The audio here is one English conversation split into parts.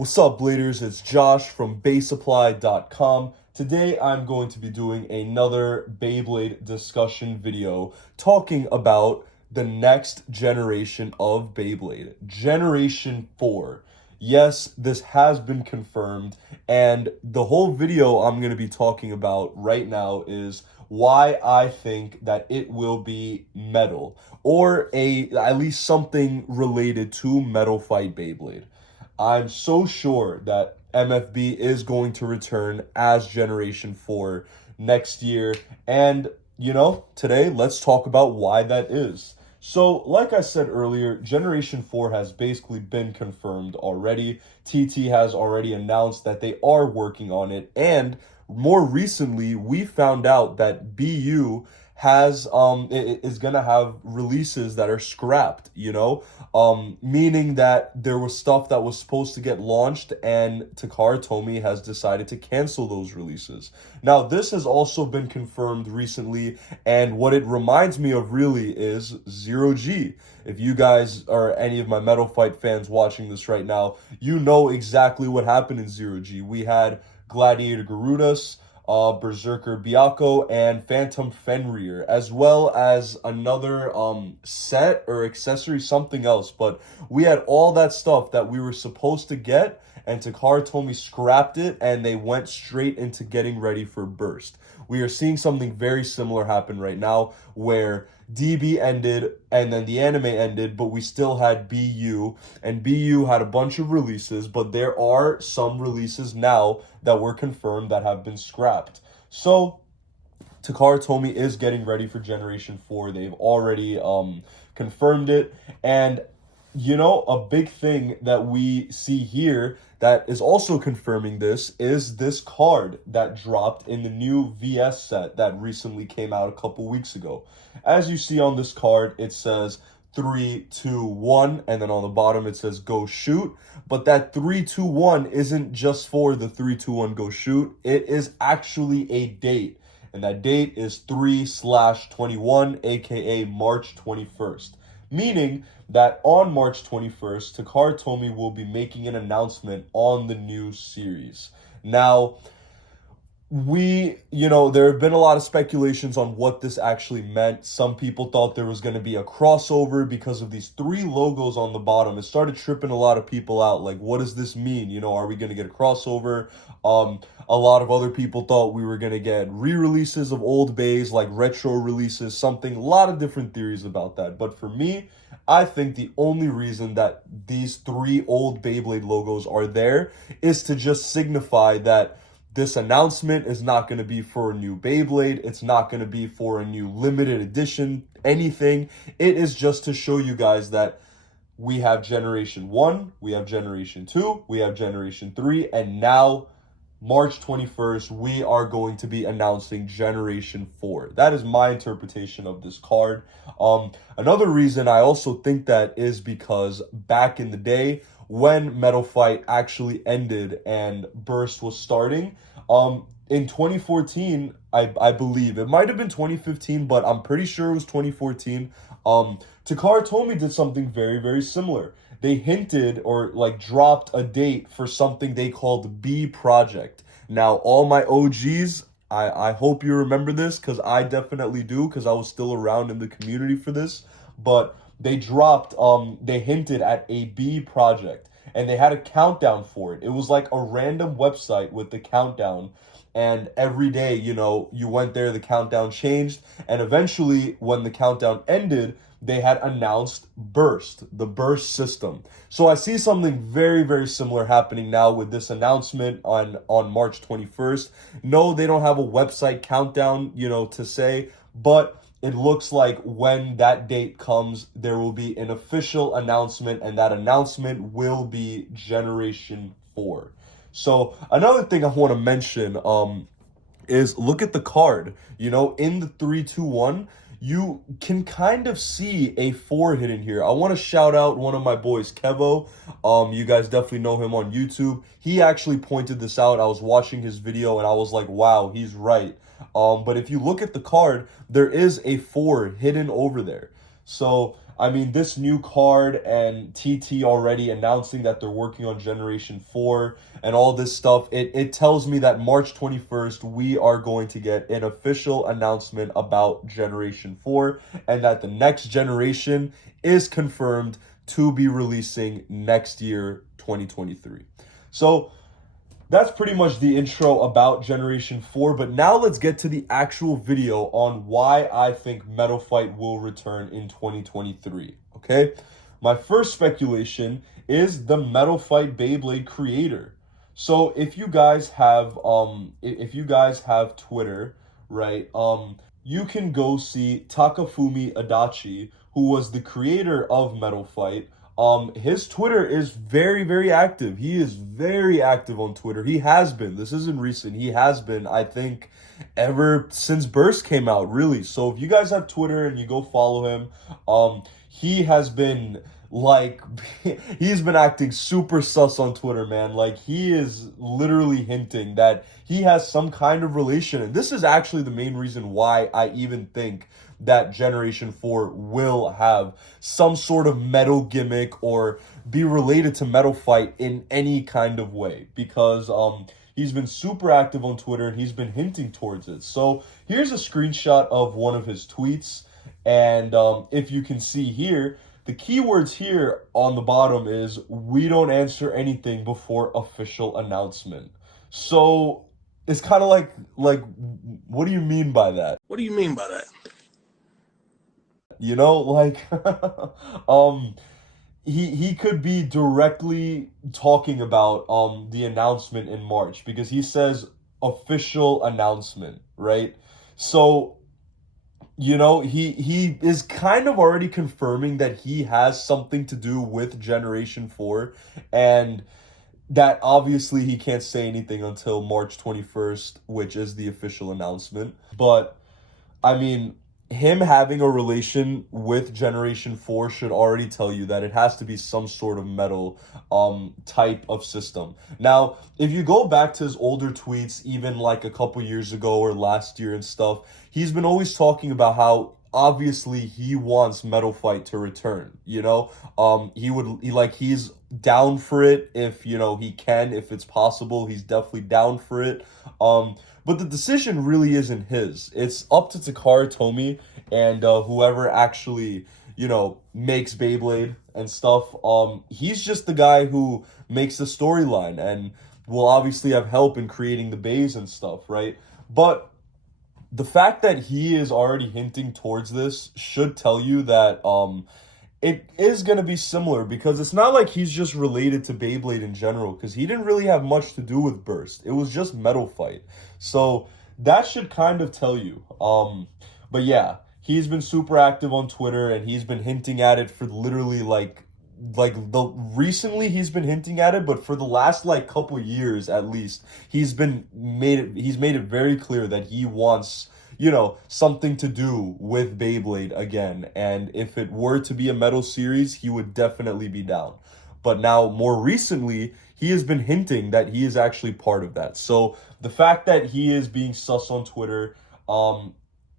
What's up, Bladers? It's Josh from BaySupply.com. Today I'm going to be doing another Beyblade discussion video talking about the next generation of Beyblade, Generation 4. Yes, this has been confirmed, and the whole video I'm going to be talking about right now is why I think that it will be metal, or at least something related to Metal Fight Beyblade. I'm so sure that MFB is going to return as Generation 4 next year. And, today let's talk about why that is. So, like I said earlier, Generation 4 has basically been confirmed already. TT has already announced that they are working on it. And more recently, we found out that BU is gonna have releases that are scrapped, meaning that there was stuff that was supposed to get launched and Takara Tomy has decided to cancel those releases. Now, this has also been confirmed recently, and what it reminds me of really is Zero G. If you guys are any of my Metal Fight fans watching this right now, you know exactly what happened in Zero G. We had Gladiator Garudas, Berserker Byakko, and Phantom Fenrir, as well as another set or accessory, something else. But we had all that stuff that we were supposed to get, and Takara Tomy scrapped it, and they went straight into getting ready for Burst. We are seeing something very similar happen right now, where DB ended and then the anime ended, but we still had BU, and BU had a bunch of releases, but there are some releases now that were confirmed that have been scrapped. So Takara Tomy is getting ready for Generation 4. They've already confirmed it. And a big thing that we see here that is also confirming this is this card that dropped in the new VS set that recently came out a couple weeks ago. As you see on this card, it says 3, 2, 1, and then on the bottom it says go shoot. But that 3, 2, 1 isn't just for the 3, 2, 1 go shoot. It is actually a date, and that date is 3/21, aka March 21st. Meaning that on March 21st, Takara Tomy will be making an announcement on the new series. Now, there have been a lot of speculations on what this actually meant. Some people thought there was going to be a crossover because of these 3 logos on the bottom. It started tripping a lot of people out. Like, what does this mean? Are we going to get a crossover? A lot of other people thought we were going to get re-releases of old bays, like retro releases, a lot of different theories about that. But for me, I think the only reason that these 3 old Beyblade logos are there is to just signify that this announcement is not going to be for a new Beyblade. It's not going to be for a new limited edition, anything. It is just to show you guys that we have Generation 1, we have Generation 2, we have Generation 3, and now March 21st, we are going to be announcing Generation 4. That is my interpretation of this card. Another reason I also think that is because back in the day, when Metal Fight actually ended and Burst was starting, in 2014, I believe, it might have been 2015, but I'm pretty sure it was 2014, Takara Tomy did something very, very similar. They hinted or dropped a date for something they called B Project. Now, all my OGs, I hope you remember this, because I definitely do, because I was still around in the community for this. But they hinted at a B Project, and they had a countdown for it. It was like a random website with the countdown, and every day, you went there, the countdown changed, and eventually, when the countdown ended, they had announced Burst, the Burst system. So I see something very, very similar happening now with this announcement on March 21st. No, they don't have a website countdown, to say, but it looks like when that date comes, there will be an official announcement, and that announcement will be Generation 4. So another thing I want to mention is look at the card. In the 3, 2, 1, you can kind of see a 4 hidden here. I want to shout out one of my boys, Kevo. You guys definitely know him on YouTube. He actually pointed this out. I was watching his video and I was like, wow, he's right. But if you look at the card, there is a 4 hidden over there. So, I mean, this new card and TT already announcing that they're working on Generation 4 and all this stuff, it tells me that March 21st, we are going to get an official announcement about Generation 4 and that the next generation is confirmed to be releasing next year, 2023. So, that's pretty much the intro about Generation 4, but now let's get to the actual video on why I think Metal Fight will return in 2023, okay? My first speculation is the Metal Fight Beyblade creator. So if you guys have Twitter, right, you can go see Takafumi Adachi, who was the creator of Metal Fight. His Twitter is very, very active. He is very active on Twitter. He has been. This isn't recent. He has been, I think, ever since Burst came out, really. So if you guys have Twitter and you go follow him, he has been like he's been acting super sus on Twitter, man. Like he is literally hinting that he has some kind of relation. And this is actually the main reason why I even think that Generation 4 will have some sort of metal gimmick or be related to Metal Fight in any kind of way, because he's been super active on Twitter and he's been hinting towards it. So here's a screenshot of one of his tweets, and if you can see here, the keywords here on the bottom is "we don't answer anything before official announcement." So it's kind of like what do you mean by that? What do you mean by that? You know, like he could be directly talking about the announcement in March, because he says official announcement, right? So, you know, he is kind of already confirming that he has something to do with Generation 4, and that obviously he can't say anything until March 21st, which is the official announcement. But I mean, him having a relation with Generation 4 should already tell you that it has to be some sort of metal type of system. Now, if you go back to his older tweets, even like a couple years ago or last year and stuff, he's been always talking about how obviously he wants Metal Fight to return, you know? He's down for it if, you know, he can, if it's possible, he's definitely down for it. But the decision really isn't his. It's up to Takara Tomy and whoever actually, you know, makes Beyblade and stuff. He's just the guy who makes the storyline and will obviously have help in creating the bays and stuff, right? But the fact that he is already hinting towards this should tell you that it is going to be similar, because it's not like he's just related to Beyblade in general, because he didn't really have much to do with Burst. It was just Metal Fight. So that should kind of tell you. But yeah, he's been super active on Twitter and he's been hinting at it for literally recently he's been hinting at it, but for the last like couple years at least, he's made it very clear that he wants, you know, something to do with Beyblade again. And if it were to be a metal series, he would definitely be down. But now, more recently, he has been hinting that he is actually part of that. So the fact that he is being sus on Twitter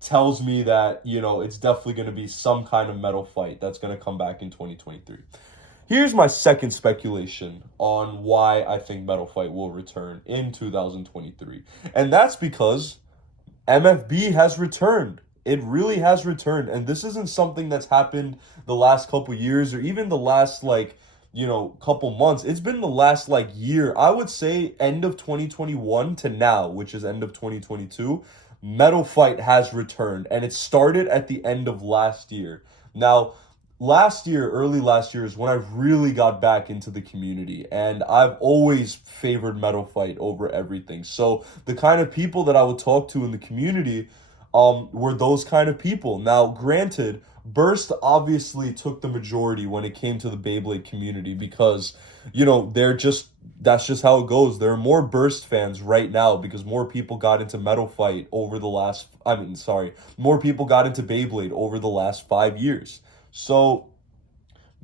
tells me that, you know, it's definitely going to be some kind of Metal Fight that's going to come back in 2023. Here's my second speculation on why I think Metal Fight will return in 2023. And that's because MFB has returned. It really has returned. And this isn't something that's happened the last couple years or even the last, like, you know, couple months. It's been the last, like, year. I would say end of 2021 to now, which is end of 2022. Metal Fight has returned. And it started at the end of last year. Now, early last year is when I really got back into the community, and I've always favored Metal Fight over everything. So the kind of people that I would talk to in the community were those kind of people. Now, granted, Burst obviously took the majority when it came to the Beyblade community, because, you know, that's just how it goes. There are more Burst fans right now because more people got into Metal Fight more people got into Beyblade over the last 5 years. So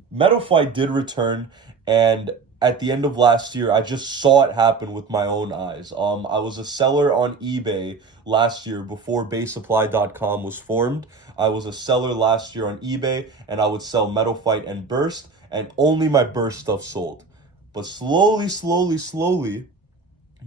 Metal Fight did return, and at the end of last year, I just saw it happen with my own eyes. I was a seller on eBay last year before BaySupply.com was formed. I was a seller last year on eBay, and I would sell Metal Fight and Burst, and only my Burst stuff sold. But slowly,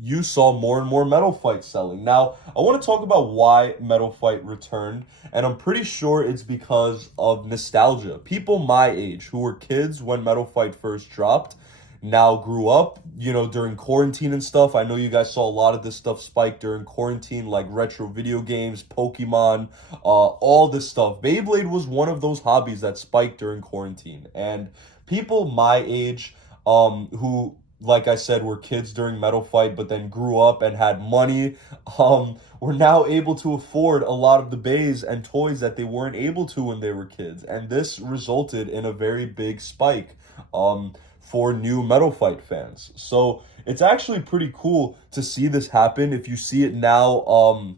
you saw more and more Metal Fight selling. Now, I want to talk about why Metal Fight returned, and I'm pretty sure it's because of nostalgia. People my age who were kids when Metal Fight first dropped now grew up, during quarantine and stuff. I know you guys saw a lot of this stuff spike during quarantine, like retro video games, Pokemon, all this stuff. Beyblade was one of those hobbies that spiked during quarantine. And people my age, who, like I said, were kids during Metal Fight, but then grew up and had money, were now able to afford a lot of the bays and toys that they weren't able to when they were kids. And this resulted in a very big spike, for new Metal Fight fans. So it's actually pretty cool to see this happen. If you see it now,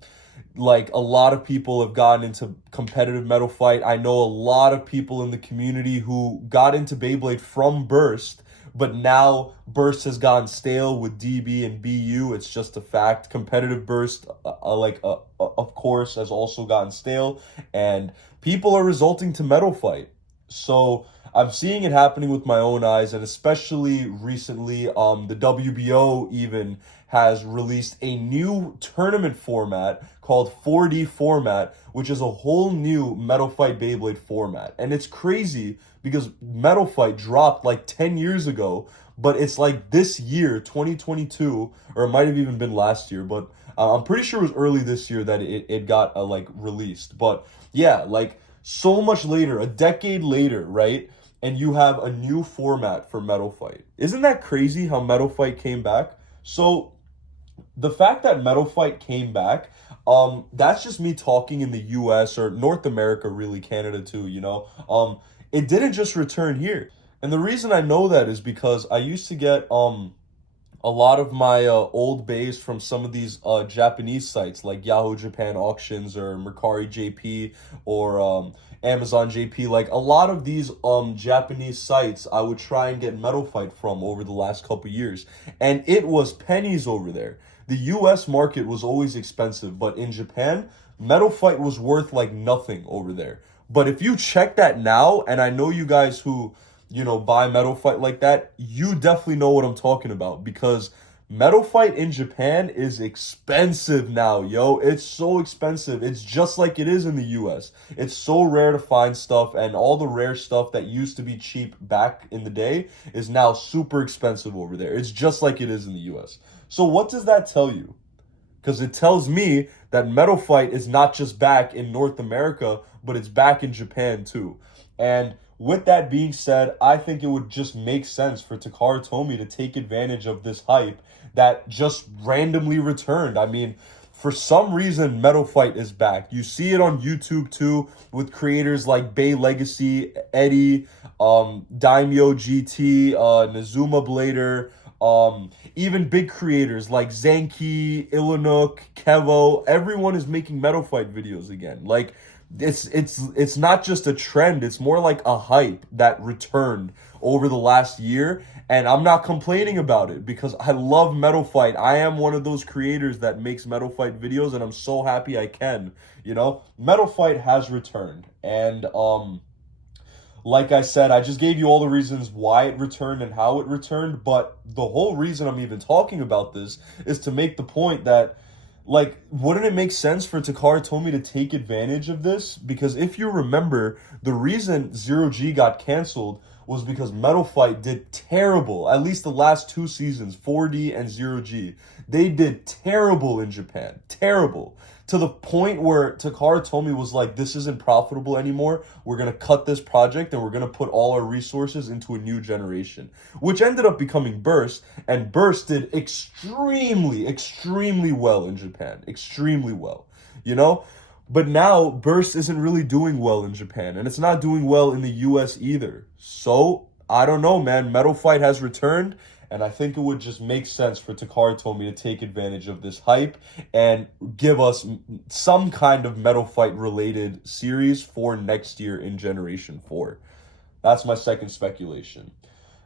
like a lot of people have gotten into competitive Metal Fight. I know a lot of people in the community who got into Beyblade from Burst, but now Burst has gone stale with DB and BU. It's just a fact. Competitive Burst, of course, has also gotten stale, and people are resulting to Metal Fight. So I'm seeing it happening with my own eyes, and especially recently, the WBO even has released a new tournament format called 4D format, which is a whole new Metal Fight Beyblade format. And it's crazy because Metal Fight dropped like 10 years ago, but it's like this year, 2022, or it might have even been last year, but I'm pretty sure it was early this year that it got released. But yeah, like so much later, a decade later, right? And you have a new format for Metal Fight. Isn't that crazy how Metal Fight came back? So the fact that Metal Fight came back, that's just me talking in the US or North America, really, Canada too, it didn't just return here. And the reason I know that is because I used to get a lot of my old bays from some of these Japanese sites like Yahoo Japan Auctions or Mercari JP or Amazon JP. Like a lot of these Japanese sites I would try and get Metal Fight from over the last couple years. And it was pennies over there. The US market was always expensive, but in Japan, Metal Fight was worth like nothing over there. But if you check that now, and I know you guys who buy Metal Fight like that, you definitely know what I'm talking about, because Metal Fight in Japan is expensive now, yo. It's so expensive. It's just like it is in the US. It's so rare to find stuff, and all the rare stuff that used to be cheap back in the day is now super expensive over there. It's just like it is in the US. So what does that tell you? Because it tells me that Metal Fight is not just back in North America, but it's back in Japan too. And with that being said, I think it would just make sense for Takara Tomy to take advantage of this hype that just randomly returned. I mean, for some reason, Metal Fight is back. You see it on YouTube too, with creators like Bay Legacy, Eddie, Daimyo GT, Nazuma Blader, even big creators like Zanki, Ilanuk, Kevo. Everyone is making Metal Fight videos again. Like, it's not just a trend, it's more like a hype that returned over the last year, and I'm not complaining about it because I love Metal Fight. I am one of those creators that makes Metal Fight videos, and I'm so happy I can. Metal Fight has returned, and like I said, I just gave you all the reasons why it returned and how it returned, but the whole reason I'm even talking about this is to make the point that, like, wouldn't it make sense for Takara Tomy to take advantage of this? Because if you remember, the reason Zero G got canceled was because Metal Fight did terrible. At least the last 2 seasons, 4D and Zero G. They did terrible in Japan. Terrible. To the point where Takara Tomy was like, this isn't profitable anymore. We're going to cut this project and we're going to put all our resources into a new generation. Which ended up becoming Burst. And Burst did extremely well in Japan. Extremely well. But now Burst isn't really doing well in Japan. And it's not doing well in the US either. So, I don't know, man. Metal Fight has returned. And I think it would just make sense for Takara Tomy to take advantage of this hype and give us some kind of Metal Fight related series for next year in Generation 4. That's my second speculation.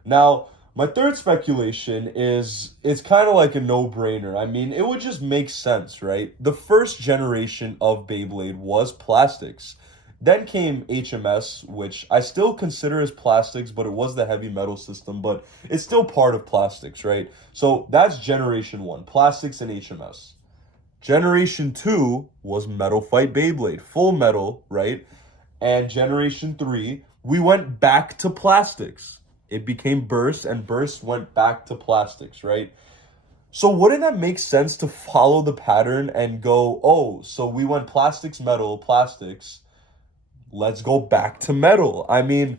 Now, my third speculation is, it's kind of like a no-brainer. I mean, it would just make sense, right? The first generation of Beyblade was plastics. Then came HMS, which I still consider as plastics, but it was the heavy metal system, but it's still part of plastics, right? So that's generation 1, plastics and HMS. Generation 2 was Metal Fight Beyblade, full metal, right? And generation 3, we went back to plastics. It became Burst, and Burst went back to plastics, right? So wouldn't that make sense to follow the pattern and go, oh, so we went plastics, metal, plastics, let's go back to metal. I mean,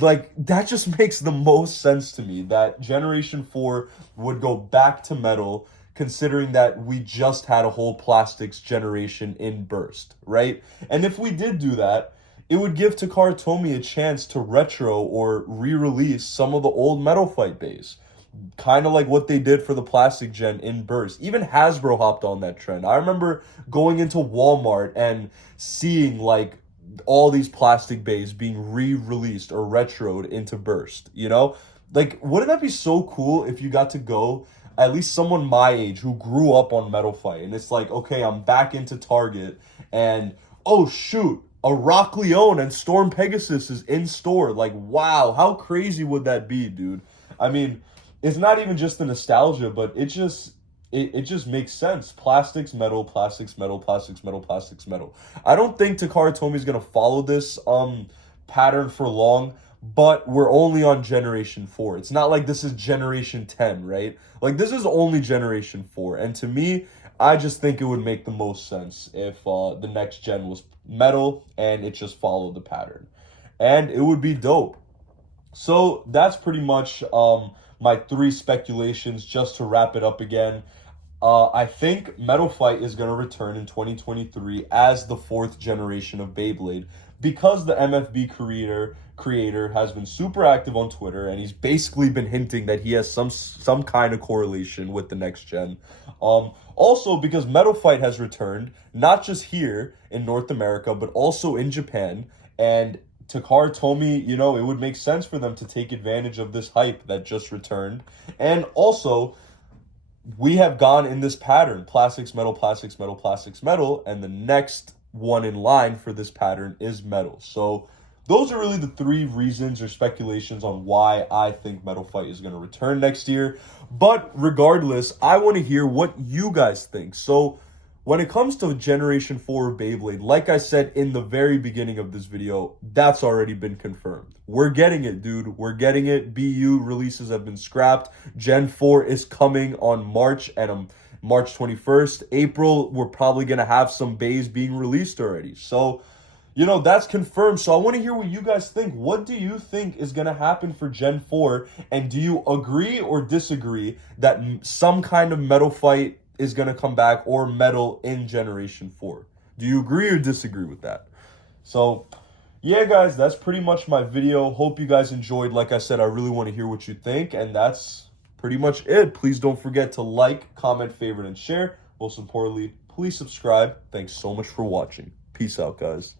like, that just makes the most sense to me that Generation 4 would go back to metal, considering that we just had a whole plastics generation in Burst, right? And if we did do that, it would give Takara Tomy a chance to retro or re-release some of the old Metal Fight bays. Kind of like what they did for the plastic gen in Burst. Even Hasbro hopped on that trend. I remember going into Walmart and seeing like all these plastic bays being re-released or retroed into Burst, you know? Like, wouldn't that be so cool if you got to go, at least someone my age who grew up on Metal Fight, and it's like, okay, I'm back into Target, and oh shoot, a Rock Leone and Storm Pegasus is in store. Like, wow, how crazy would that be, dude? I mean, it's not even just the nostalgia, but it just makes sense. Plastics, metal, plastics, metal, plastics, metal, plastics, metal. I don't think Takara Tomy is gonna follow this pattern for long, but we're only on generation 4. It's not like this is generation 10, right? Like, this is only generation 4, and to me, I just think it would make the most sense if the next gen was metal and it just followed the pattern, and it would be dope. So that's pretty much my 3 speculations. Just to wrap it up again, I think Metal Fight is going to return in 2023 as the 4th generation of Beyblade, because the MFB creator has been super active on Twitter, and he's basically been hinting that he has some kind of correlation with the next gen. Also because Metal Fight has returned, not just here in North America, but also in Japan, and Takara Tomy, you know, it would make sense for them to take advantage of this hype that just returned. And also, we have gone in this pattern, plastics, metal, plastics, metal, plastics, metal, and the next one in line for this pattern is metal. So those are really the 3 reasons or speculations on why I think Metal Fight is going to return next year. But regardless, I want to hear what you guys think. So when it comes to Generation 4 of Beyblade, like I said in the very beginning of this video, that's already been confirmed. We're getting it, dude. We're getting it. BU releases have been scrapped. Gen 4 is coming on March, and March 21st. April, we're probably going to have some bays being released already. So, you know, that's confirmed. So I want to hear what you guys think. What do you think is going to happen for Gen 4? And do you agree or disagree that some kind of Metal Fight is going to come back, or metal in Generation 4? Do you agree or disagree with that? So, yeah, guys, that's pretty much my video. Hope you guys enjoyed. Like I said, I really want to hear what you think, and that's pretty much it. Please don't forget to like, comment, favorite, and share. Most importantly, please subscribe. Thanks so much for watching. Peace out, guys.